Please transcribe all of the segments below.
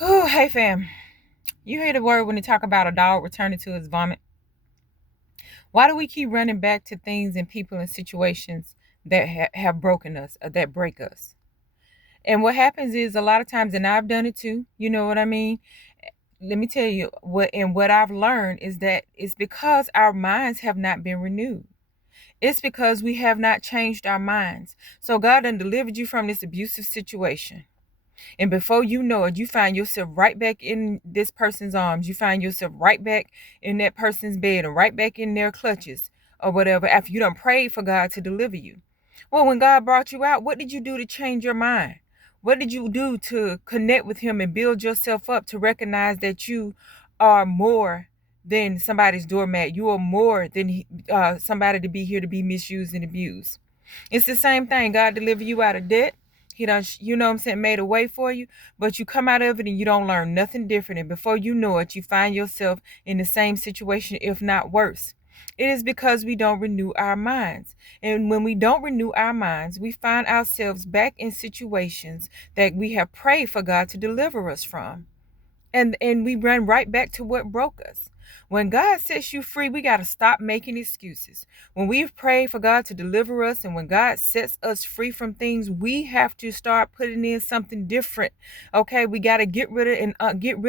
Oh, hey fam. You hear the word when they talk about a dog returning to his vomit? Why do we keep running back to things and people and situations that have broken us or that break us? And what happens is a lot of times, and I've done it too, you know what I mean? Let me tell you what I've learned is that it's because our minds have not been renewed. It's because we have not changed our minds. So God done delivered you from this abusive situation. And before you know it, you find yourself right back in this person's arms. You find yourself right back in that person's bed or right back in their clutches or whatever after you done prayed for God to deliver you. Well, when God brought you out, what did you do to change your mind? What did you do to connect with Him and build yourself up to recognize that you are more than somebody's doormat? You are more than somebody to be here to be misused and abused. It's the same thing. God deliver you out of debt. He done, you know what I'm saying, made a way for you, but you come out of it and you don't learn nothing different. And before you know it, you find yourself in the same situation, if not worse. It is because we don't renew our minds. And when we don't renew our minds, we find ourselves back in situations that we have prayed for God to deliver us from, and we run right back to what broke us. When God sets you free, we got to stop making excuses. When we've prayed for God to deliver us, and when God sets us free from things, we have to start putting in something different. Okay, we got to get rid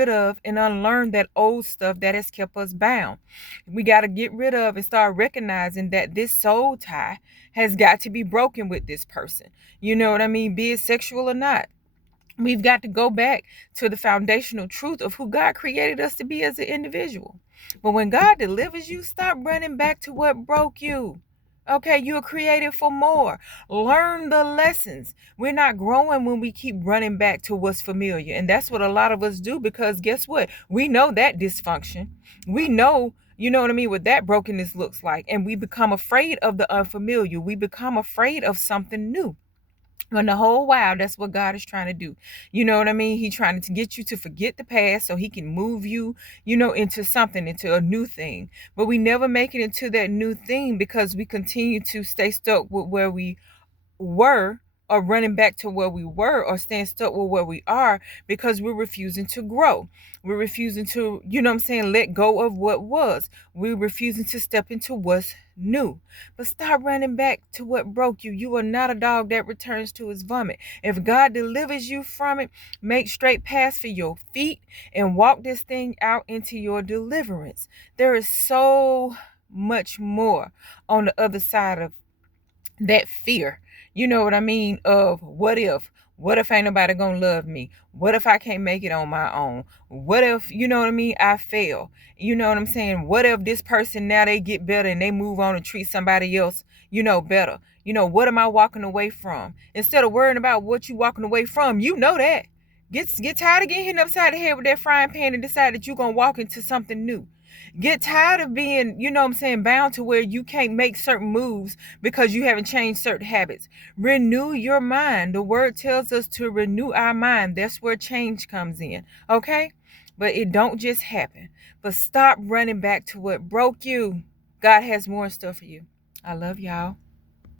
of and unlearn that old stuff that has kept us bound. We got to get rid of and start recognizing that this soul tie has got to be broken with this person. You know what I mean? Be it sexual or not. We've got to go back to the foundational truth of who God created us to be as an individual. But when God delivers you, stop running back to what broke you. Okay, you are created for more. Learn the lessons. We're not growing when we keep running back to what's familiar. And that's what a lot of us do, because guess what? We know that dysfunction. We know, you know what I mean, what that brokenness looks like. And we become afraid of the unfamiliar. We become afraid of something new. When the whole while, that's what God is trying to do. You know what I mean? He's trying to get you to forget the past so He can move you, into something, into a new thing. But we never make it into that new thing because we continue to stay stuck with where we were, or running back to where we were, or staying stuck with where we are because we're refusing to grow. We're refusing to, let go of what was. We're refusing to step into what's new. But stop running back to what broke you. You are not a dog that returns to his vomit. If God delivers you from it, make straight paths for your feet and walk this thing out into your deliverance. There is so much more on the other side of that fear. You know what I mean? Of what if? What if ain't nobody gonna love me? What if I can't make it on my own? What if, I fail? You know what I'm saying? What if this person now they get better and they move on and treat somebody else, better? What am I walking away from? Instead of worrying about what you walking away from, you know that. Get tired of getting hit upside the head with that frying pan and decide that you're gonna walk into something new. Get tired of being, bound to where you can't make certain moves because you haven't changed certain habits. Renew your mind. The word tells us to renew our mind. That's where change comes in. Okay? But it don't just happen. But stop running back to what broke you. God has more stuff for you. I love y'all.